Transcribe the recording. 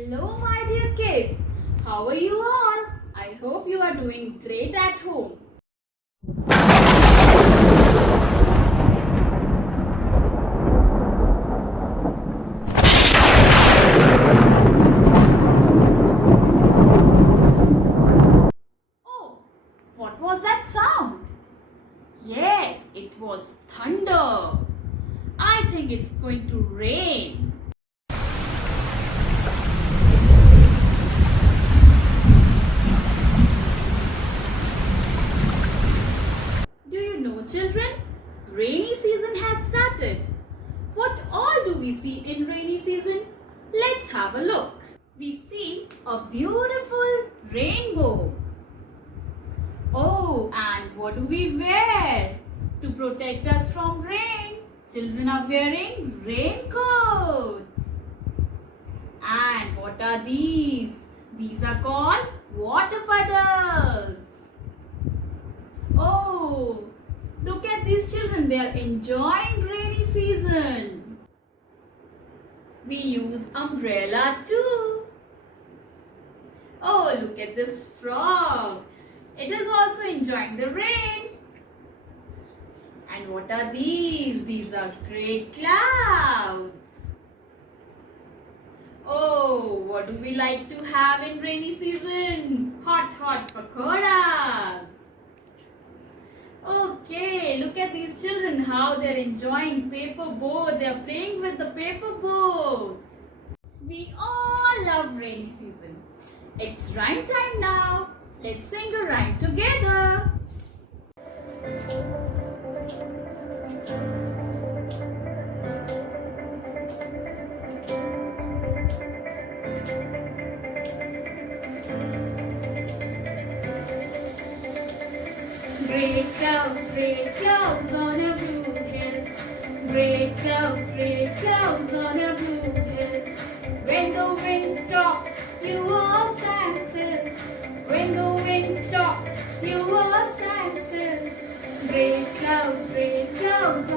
Hello, my dear kids. How are you all? I hope you are doing great at home. Oh, what was that sound? Yes, it was thunder. I think it's going to rain. Do you know, children? Rainy season has started. What all do we see in rainy season? Let's have a look. We see a beautiful rainbow. Oh, and what do we wear to protect us from rain? Children are wearing raincoats. And what are these? These are called water puddles. Oh, look at these children. They are enjoying rainy season. We use umbrella too. Oh, look at this frog. It is also enjoying the rain. And what are these? These are grey clouds. Oh, what do we like to have in rainy season? Hot, hot pakoras. Okay, look at these children, how they're enjoying paper boat. They're playing with the paper boats. We all love rainy season. It's rhyme time now. Let's sing a rhyme together. Grey clouds on a blue hill. Grey clouds on a blue hill. When the wind stops, you all stand still. When the wind stops, you all stand still. Grey clouds